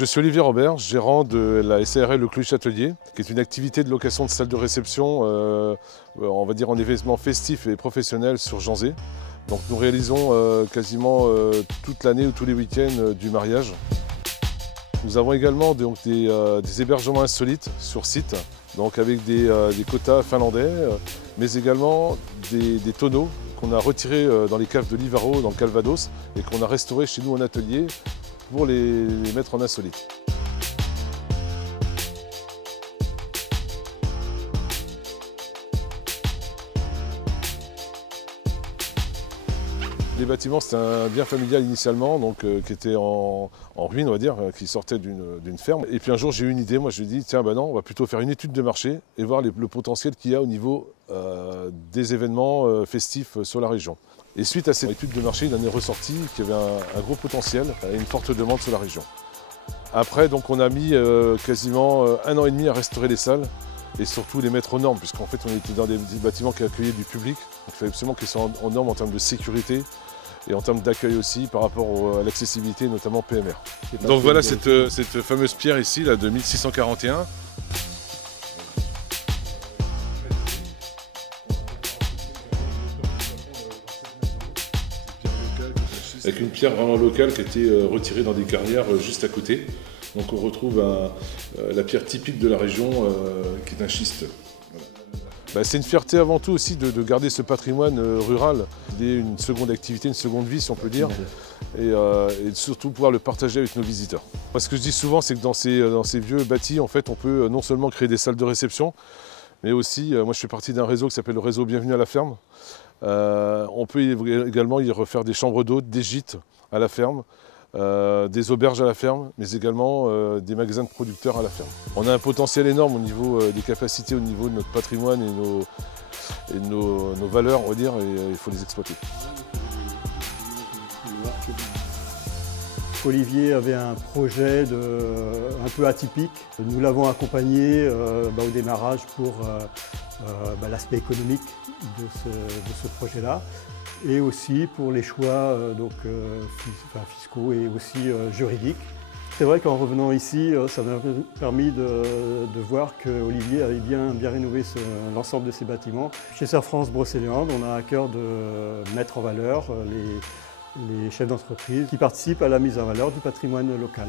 Je suis Olivier Robert, gérant de la SARL Le Clu-Châtelier, qui est une activité de location de salles de réception, on va dire en événements festifs et professionnels sur Janzé. Donc nous réalisons quasiment toute l'année ou tous les week-ends du mariage. Nous avons également des hébergements insolites sur site, donc avec des quotas finlandais, mais également des tonneaux qu'on a retirés dans les caves de Livaro, dans le Calvados, et qu'on a restaurés chez nous en atelier pour les mettre en insolite. Les bâtiments, c'était un bien familial initialement, donc, qui était en ruine, on va dire, qui sortait d'une ferme. Et puis un jour, j'ai eu une idée, moi je me suis dit, tiens, ben non, on va plutôt faire une étude de marché et voir le potentiel qu'il y a au niveau des événements festifs sur la région. Et suite à cette étude de marché, il en est ressorti qu'il y avait un gros potentiel et une forte demande sur la région. Après, donc, on a mis quasiment 1 an et demi à restaurer les salles et surtout les mettre aux normes, puisqu'en fait on était dans des bâtiments qui accueillaient du public. Donc, il fallait absolument qu'ils soient en normes en termes de sécurité et en termes d'accueil aussi par rapport à l'accessibilité, notamment PMR. Donc voilà cette fameuse pierre ici, là, de 1641. Avec une pierre vraiment locale qui a été retirée dans des carrières juste à côté. Donc on retrouve la pierre typique de la région qui est un schiste. Voilà. C'est une fierté avant tout aussi de garder ce patrimoine rural, une seconde activité, une seconde vie si on peut dire, et surtout pouvoir le partager avec nos visiteurs. Moi, ce que je dis souvent, c'est que dans ces vieux bâtis, en fait, on peut non seulement créer des salles de réception, mais aussi, moi je fais partie d'un réseau qui s'appelle le réseau Bienvenue à la ferme. On peut également y refaire des chambres d'hôtes, des gîtes à la ferme, des auberges à la ferme, mais également des magasins de producteurs à la ferme. On a un potentiel énorme au niveau des capacités, au niveau de notre patrimoine et de nos valeurs, on va dire, et il faut les exploiter. Olivier avait un projet un peu atypique. Nous l'avons accompagné au démarrage pour l'aspect économique de ce projet-là et aussi pour les choix fiscaux et aussi juridiques. C'est vrai qu'en revenant ici, ça m'a permis de voir qu'Olivier avait bien rénové l'ensemble de ses bâtiments. Chez Serre France Brocéliande, on a à cœur de mettre en valeur les chefs d'entreprise qui participent à la mise en valeur du patrimoine local.